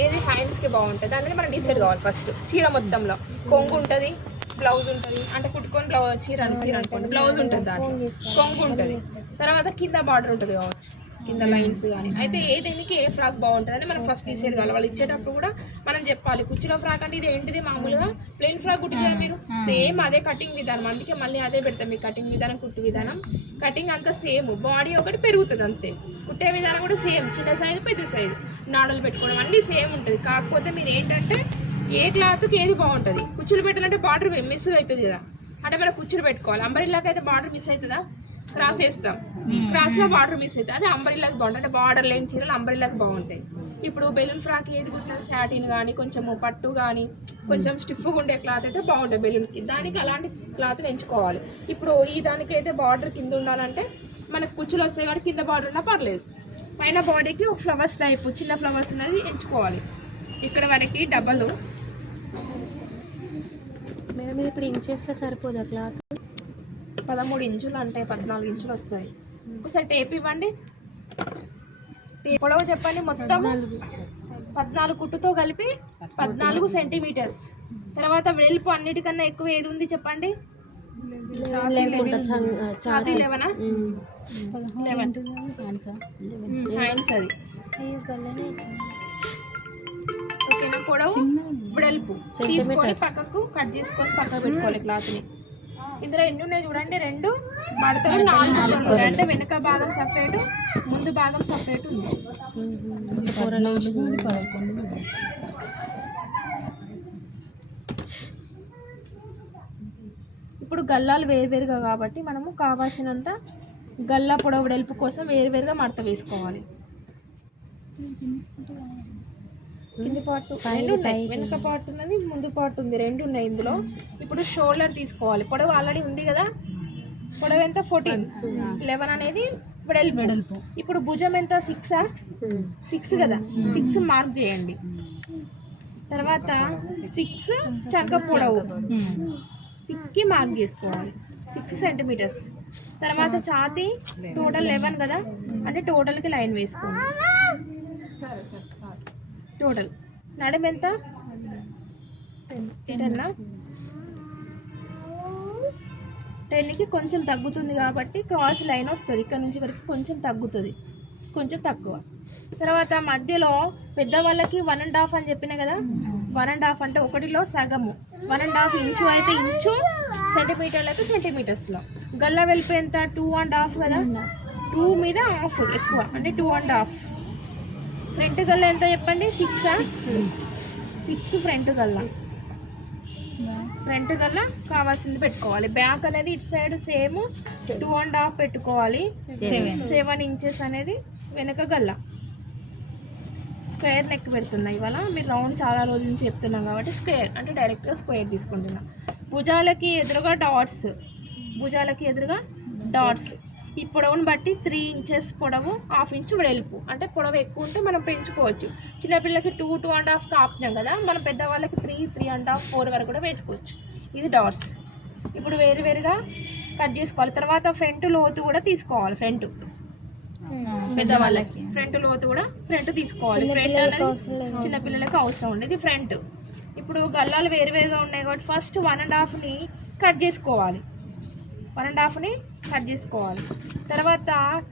ఏది హ్యాండ్స్కి బాగుంటుంది అనేది మనం డిసైడ్ కావాలి. ఫస్ట్ చీర మొత్తంలో కొంగు ఉంటుంది, బ్లౌజ్ ఉంటుంది, అంటే కుట్టుకొని చీర అనుకోండి, బ్లౌజ్ ఉంటుంది, దాంట్లో కొంగు ఉంటుంది, తర్వాత కింద బార్డర్ ఉంటుంది కావచ్చు, కింద లైన్స్ కానీ. అయితే దేనికి ఏ ఫ్రాక్ బాగుంటుంది అని మనం ఫస్ట్ డిసైడ్ కావాలి. వాళ్ళు ఇచ్చేటప్పుడు కూడా మనం చెప్పాలి, కుర్చీలో ఫ్రాక్ అంటే ఇది ఏంటిది, మామూలుగా ప్లెయిన్ ఫ్రాక్ కుట్టిగా మీరు సేమ్ అదే కటింగ్ విధానం, అందుకే మళ్ళీ అదే పెడతాం. మీ కటింగ్ విధానం, కుట్టు విధానం, కటింగ్ అంతా సేమ్, బాడీ ఒకటి పెరుగుతుంది అంతే. కుట్టే విధానం కూడా సేమ్, చిన్న సైజు పెద్ద సైజు, నాడలు పెట్టుకోవడం అన్నీ సేమ్ ఉంటుంది. కాకపోతే మీరు ఏంటంటే ఏ క్లాత్కి ఏది బాగుంటుంది. కుచ్చులు పెట్టాలంటే బార్డర్ మిస్ అవుతుంది కదా, అంటే మనం కుచ్చులు పెట్టుకోవాలి. అంబరిల్లాకి అయితే బార్డర్ మిస్ అవుతుందా, క్రాస్ వేస్తాం, క్రాస్లో బార్డర్ మిస్ అవుతుంది. అదే అంబరిల్లాకి బాగుంటుంది, అంటే బార్డర్ లేని చీరలు అంబరిల్లాకి బాగుంటాయి. ఇప్పుడు బెలూన్ ఫ్రాక్ ఏది కుట్టినా సాటిన్ కానీ, కొంచెం పట్టు కానీ, కొంచెం స్టిఫ్గా ఉండే క్లాత్ అయితే బాగుంటుంది బెలూన్కి, దానికి అలాంటి క్లాత్ని ఎంచుకోవాలి. ఇప్పుడు ఈ దానికైతే బార్డర్ కింద ఉండాలంటే మనకు కుచ్చులు వస్తాయి కాబట్టి కింద బార్డర్ ఉన్నా పర్లేదు. పైన బాడీకి ఒక ఫ్లవర్స్ టైప్ చిన్న ఫ్లవర్స్ అనేది ఎంచుకోవాలి. ఇక్కడ వరకు డబల్ మేడం, ఇది ఇప్పుడు ఇంచెస్లో సరిపోదా క్లాత్? 13 ఇంచులు అంటే 14 ఇంచులు వస్తుంది. ఒకసారి టేప్ ఇవ్వండి, పొడవు చెప్పండి. మొత్తం 14 కుట్టుతో కలిపి 14 సెంటీమీటర్స్. తర్వాత వెడల్పు అన్నిటికన్నా ఎక్కువ ఏది ఉంది చెప్పండి? ఛాతీ 11 హ్యాండ్స్ అది. ఓకేనా? పొడవు వెడల్పు తీసుకొని పక్కకు కట్ చేసుకొని పక్కకు పెట్టుకోవాలి క్లాత్ని. ఇందులో ఎన్ని ఉన్నాయి చూడండి, 2 మడతలు 4 అంటే వెనుక భాగం సపరేట్, ముందు భాగం సపరేట్ ఉంది. ఇప్పుడు గల్లాలు వేరువేరుగా కాబట్టి మనము కావాల్సినంత గల్లా పొడవు వెడల్పు కోసం వేరువేరుగా మడత వేసుకోవాలి. కింది పార్ట్ 2 ఉన్నాయి, వెనుక పార్ట్ ఉన్నది, ముందు పార్ట్ ఉంది, 2 ఉన్నాయి ఇందులో. ఇప్పుడు షోల్డర్ తీసుకోవాలి. పొడవు ఆల్రెడీ ఉంది కదా, పొడవు ఎంత 14, 11 అనేది వెడల్పు. ఇప్పుడు భుజం ఎంత 6 కదా, 6 మార్క్ చేయండి. తర్వాత 6 చంక పొడవు 6కి మార్క్ చేసుకోవాలి, 6 సెంటీమీటర్స్. తర్వాత ఛాతీ టోటల్ 11 కదా, అంటే టోటల్కి లైన్ వేసుకోండి. టోటల్ నడుము ఎంత 10కి కొంచెం తగ్గుతుంది కాబట్టి క్రాస్ లైన్ వస్తుంది, ఇక్కడ నుంచి వరకు కొంచెం తగ్గుతుంది, కొంచెం తక్కువ. తర్వాత మధ్యలో పెద్దవాళ్ళకి 1.5 అని చెప్పిన కదా, 1.5 అంటే 1లో సగము, 1.5 ఇంచు అయితే ఇంచు, సెంటీమీటర్లు అయితే సెంటీమీటర్స్లో. గల్లా వెలిపి ఎంత 2.5 కదా, 2 మీద హాఫ్ ఎక్కువ అంటే 2.5. ఫ్రంట్ గల్లా ఎంత చెప్పండి? 6 ఫ్రంట్ గల్లా. ఫ్రంట్ గల్లా కావాల్సింది పెట్టుకోవాలి. బ్యాక్ అనేది ఇటు సైడ్ సేమ్ 2.5 పెట్టుకోవాలి. 7 ఇంచెస్ అనేది వెనక గల్లా. స్క్వేర్ నెక్ పెడుతున్నాయి ఇవాళ, మీరు రౌండ్ చాలా రోజుల నుంచి చెప్తున్నాం కాబట్టి స్క్వేర్ అంటే డైరెక్ట్గా స్క్వేర్ తీసుకుంటున్నాం. భుజాలకి ఎదురుగా డాట్స్. ఈ పొడవును బట్టి 3 ఇంచెస్ పొడవు, 1/2 ఇంచు వెడల్పు. అంటే పొడవు ఎక్కువ ఉంటే మనం పెంచుకోవచ్చు. చిన్నపిల్లలకి 2.5 ఆపినాం కదా, మన పెద్దవాళ్ళకి 3.5, 4 వరకు కూడా వేసుకోవచ్చు. ఇది డాట్స్. ఇప్పుడు వేరువేరుగా కట్ చేసుకోవాలి. తర్వాత ఫ్రంట్ లోతు కూడా తీసుకోవాలి. ఫ్రంట్ పెద్దవాళ్ళకి ఫ్రంట్ లోతు కూడా తీసుకోవాలి. ఫ్రంట్ అనేది చిన్నపిల్లలకి అవసరం ఉండదు. ఇది ఫ్రంట్. ఇప్పుడు గల్లాలు వేరువేరుగా ఉన్నాయి కాబట్టి ఫస్ట్ 1.5ని కట్ చేసుకోవాలి. 1.5ని కట్ చేసుకోవాలి. తర్వాత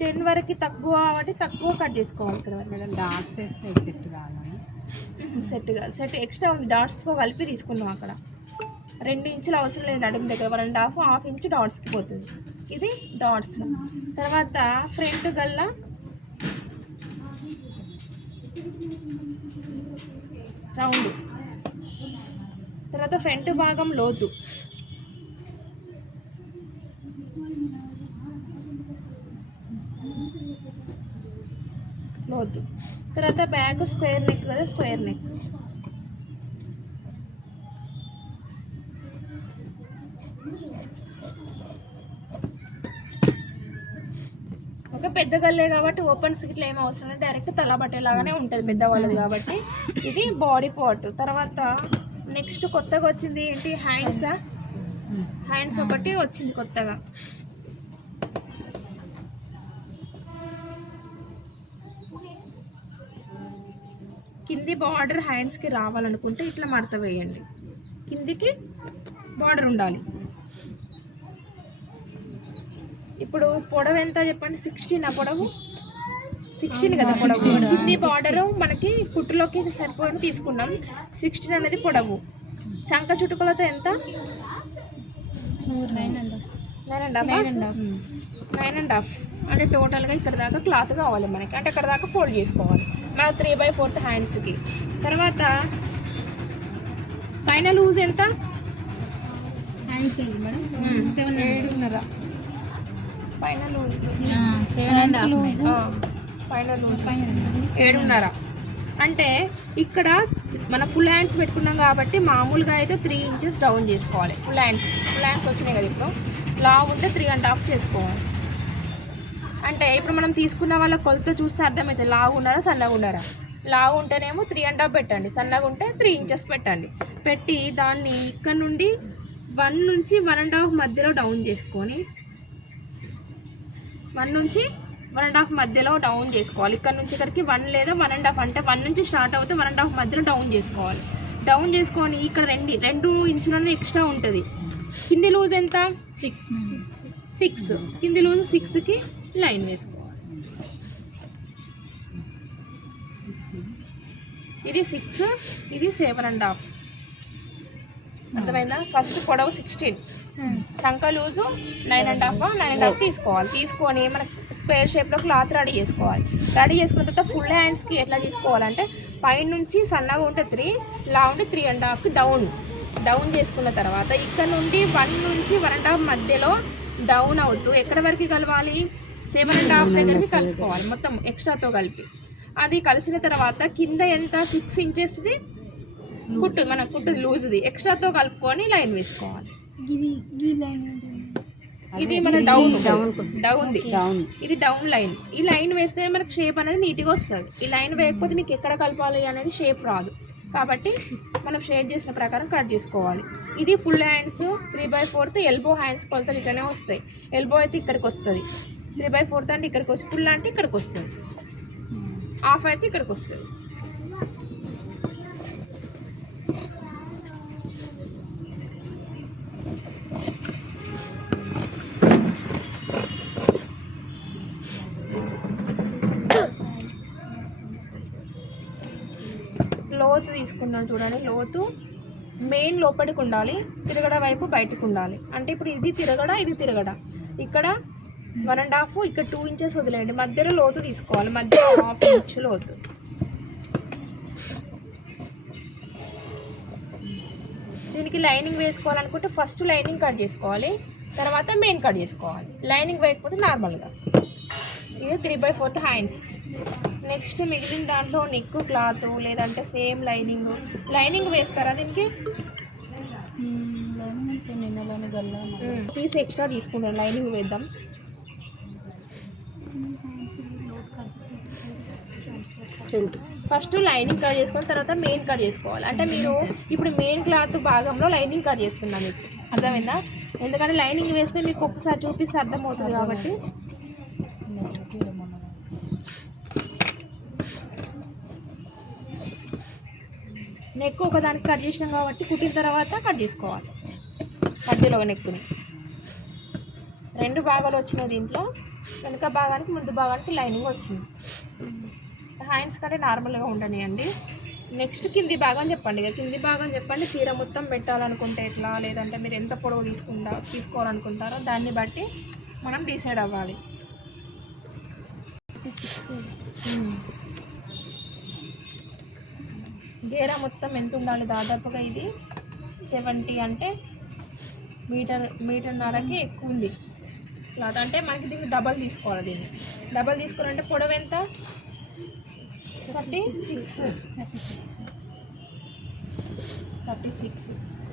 10 వరకు తక్కువ కాబట్టి తక్కువ కట్ చేసుకోవాలి. ఇక్కడ మేడం డాట్స్ వేస్తే సెట్ కాదు, సెట్ ఎక్స్ట్రా ఉంది, డాట్స్తో కలిపి తీసుకున్నాం. అక్కడ 2 ఇంచులు అవసరం లేదు నడుము దగ్గర, 1.5 ఇంచు డాట్స్కి పోతుంది. ఇది డాట్స్. తర్వాత ఫ్రంట్ గల్లా రౌండ్. తర్వాత ఫ్రంట్ భాగం లోతు. తర్వాత బ్యాక్ స్క్వేర్ నెక్ కదా, స్క్వేర్ నెక్. ఒక పెద్ద గల్లే కాబట్టి ఓపెన్స్ ఇట్లా ఏం అవసరం లేదు, డైరెక్ట్ తల బట్టేలాగానే ఉంటుంది పెద్దవాళ్ళది కాబట్టి. ఇది బాడీ పార్ట్. తర్వాత నెక్స్ట్ కొత్తగా వచ్చింది ఏంటి, హ్యాండ్స్ ఒకటి వచ్చింది కొత్తగా. కింద కింది బార్డర్ హ్యాండ్స్కి రావాలనుకుంటే ఇట్లా మడత వేయండి, కిందికి బార్డర్ ఉండాలి. ఇప్పుడు పొడవు ఎంత చెప్పండి? 16 పొడవు 16 కదా పొడవు. కింది బార్డర్ మనకి కుట్టులోకి సరిపోయి తీసుకున్నాం. 16 అనేది పొడవు. చంక చుట్టుకొలతో ఎంత? 9.5 అంటే టోటల్గా ఇక్కడ దాకా క్లాత్ కావాలి మనకి, అంటే అక్కడ దాకా ఫోల్డ్ చేసుకోవాలి మన 3/4 హ్యాండ్స్కి. తర్వాత పైన లూజ్ ఎంత? 7.5 పైన లూజ్ 7.5 అంటే ఇక్కడ మన ఫుల్ హ్యాండ్స్ పెట్టుకున్నాం కాబట్టి మామూలుగా అయితే 3 ఇంచెస్ డౌన్ చేసుకోవాలి. ఫుల్ హ్యాండ్స్ వచ్చినాయి కదా ఇప్పుడు, లావు ఉంటే 3.5 చేసుకోవాలి. అంటే ఇప్పుడు మనం తీసుకున్న వాళ్ళ కొలత చూస్తే అర్థమవుతుంది లావు ఉన్నారా సన్నగా ఉన్నారా. లావు ఉంటేనేమో 3.5 పెట్టండి, సన్నగా ఉంటే 3 ఇంచెస్ పెట్టండి. పెట్టి దాన్ని ఇక్కడ నుండి 1 నుంచి 1.5 మధ్యలో డౌన్ చేసుకొని 1 నుంచి 1.5 మధ్యలో డౌన్ చేసుకోవాలి. ఇక్కడ నుంచి ఇక్కడికి 1 లేదా 1.5 అంటే 1 నుంచి స్టార్ట్ అవుతే 1.5 మధ్యలో డౌన్ చేసుకోవాలి. డౌన్ చేసుకొని ఇక్కడ 2 ఇంచులనే ఎక్స్ట్రా ఉంటుంది. కింది లూజ్ ఎంత? 6. కింది లూజ్ 6కి లైన్ వేసుకోవాలి. ఇది 6, ఇది 7.5. అర్థమైందా? ఫస్ట్ పొడవు 16, చంక లూజు 9.5 తీసుకోవాలి. తీసుకొని మనకు స్క్వేర్ షేప్లో క్లాత్ రెడీ చేసుకోవాలి. రెడీ చేసుకున్న తర్వాత ఫుల్ హ్యాండ్స్కి ఎట్లా తీసుకోవాలంటే పైనుంచి సన్నగా ఉంటే 3, లా ఉండి 3.5కి డౌన్ చేసుకున్న తర్వాత ఇక్కడ నుండి 1 నుంచి 1.5 మధ్యలో డౌన్ అవుతూ ఎక్కడ వరకు కలవాలి? 7.5 దగ్గరికి కలుసుకోవాలి మొత్తం ఎక్స్ట్రాతో కలిపి. అది కలిసిన తర్వాత కింద ఎంత? 6 ఇంచెస్ది మన కుట్టు లూజ్ది ఎక్స్ట్రాతో కలుపుకొని లైన్ వేసుకోవాలి. ఇది మన డౌన్ ఇది డౌన్ లైన్. ఈ లైన్ వేస్తే మనకు షేప్ అనేది నీట్గా వస్తుంది. ఈ లైన్ వేయకపోతే మీకు ఎక్కడ కలపాలి అనేది షేప్ రాదు. కాబట్టి మనం షేప్ చేసిన ప్రకారం కట్ చేసుకోవాలి. ఇది ఫుల్ హ్యాండ్స్ 3/4 ఎల్బో హ్యాండ్స్ కొలతలు ఇట్లనే వస్తాయి. ఎల్బో అయితే ఇక్కడికి వస్తుంది, 3/4 అంటే ఇక్కడికి వచ్చి, ఫుల్ అంటే ఇక్కడికి వస్తుంది, హాఫ్ అయితే ఇక్కడికి వస్తుంది. లోతు తీసుకున్నాను చూడండి. లోతు మెయిన్ లోపలికి ఉండాలి, తిరగడ వైపు బయటకు ఉండాలి. అంటే ఇప్పుడు ఇది తిరగడ, ఇది తిరగడ. ఇక్కడ 1.5, ఇక్కడ 2 ఇంచెస్ వదిలేయండి. మధ్యలో లోతు తీసుకోవాలి, మధ్యలో 1/2 ఇంచ్ లోతు. దీనికి లైనింగ్ వేసుకోవాలనుకుంటే ఫస్ట్ లైనింగ్ కట్ చేసుకోవాలి, తర్వాత మెయిన్ కట్ చేసుకోవాలి. లైనింగ్ వేయకపోతే నార్మల్గా. ఇది 3/4 హ్యాండ్స్. నెక్స్ట్ మిగిలిన దాంట్లో నెక్ క్లాత్ లేదంటే సేమ్ లైనింగ్ వేస్తారా దీనికి? పీస్ ఎక్స్ట్రా తీసుకుంటాం, లైనింగ్ వేద్దాం. ఫస్ట్ లైనింగ్ కట్ చేసుకున్న తర్వాత మెయిన్ కట్ చేసుకోవాలి. అంటే మీరు ఇప్పుడు మెయిన్ క్లాత్ భాగంలో లైనింగ్ కట్ చేస్తున్నాను, మీకు అర్థమైందా? ఎందుకంటే లైనింగ్ వేస్తే మీకు ఒక్కసారి చూపిస్తే అర్థమవుతుంది కాబట్టి. నెక్ ఒకదానికి కట్ చేసినాం కాబట్టి కుట్టిన తర్వాత కట్ చేసుకోవాలి మధ్యలో నెక్కుని. 2 భాగాలు వచ్చినాయి దీంట్లో. వెనుక భాగానికి ముందు భాగానికి లైనింగ్ వచ్చింది. హ్యాండ్స్ కంటే నార్మల్గా ఉండనియండి. నెక్స్ట్ కింది భాగం చెప్పండి. ఇక కింది భాగం చెప్పండి. చీర మొత్తం పెట్టాలనుకుంటే ఎట్లా, లేదంటే మీరు ఎంత పొడవు తీసుకోవాలనుకుంటారో దాన్ని బట్టి మనం డిసైడ్ అవ్వాలి. గేరా మొత్తం ఎంత ఉండాలి? దాదాపుగా ఇది 70 అంటే మీటర్న్నరకి ఎక్కువ ఉంది క్లాత్. అంటే మనకి దీన్ని డబల్ తీసుకోవాలి. దీన్ని డబల్ తీసుకోవాలంటే పొడవు ఎంత? 36.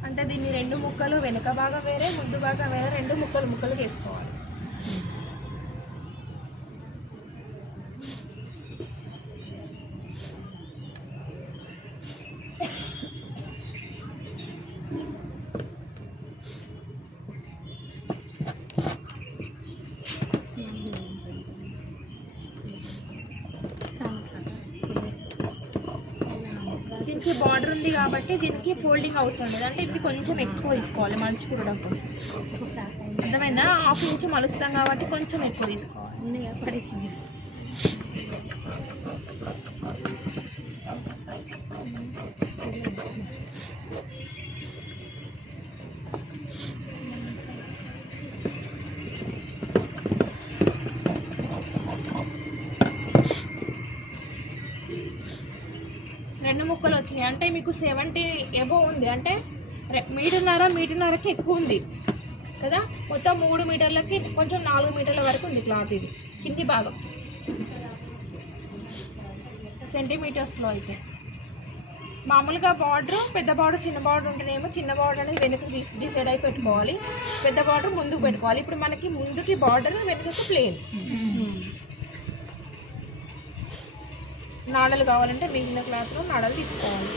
అంటే దీన్ని 2 ముక్కలు, వెనుక భాగం వేరే ముందు భాగం వేరే, 2 ముక్కలు చేసుకోవాలి. దీనికి బార్డర్ ఉంది కాబట్టి దీనికి ఫోల్డింగ్ అవసరం లేదు, అంటే ఇది కొంచెం ఎక్కువ తీసుకోవాలి మలుచుకోవడం కోసం. అర్థమైందా? హాఫ్ ఇంచ్ మలుస్తాం కాబట్టి కొంచెం ఎక్కువ తీసుకోవాలి. రెండు ముక్కలు వచ్చినాయి అంటే మీకు 70 ఎబో ఉంది, అంటే మీటర్నరకి ఎక్కువ ఉంది కదా. మొత్తం 3 మీటర్లకి కొంచెం 4 మీటర్ల వరకు ఉంది క్లాత్. ఇది కింది భాగం సెంటీమీటర్స్లో అయితే. మామూలుగా బార్డర్ పెద్ద బార్డర్ చిన్న బార్డర్ ఉంటేనేమో చిన్న బార్డర్ అనేది వెనుక డిసైడ్ అయి పెట్టుకోవాలి, పెద్ద బార్డర్ ముందుకు పెట్టుకోవాలి. ఇప్పుడు మనకి ముందుకి బార్డర్ వెనుకకు ప్లేన్. నాడలు కావాలంటే మిగిలిన క్లాత్లో నాడలు తీసుకోవాలి.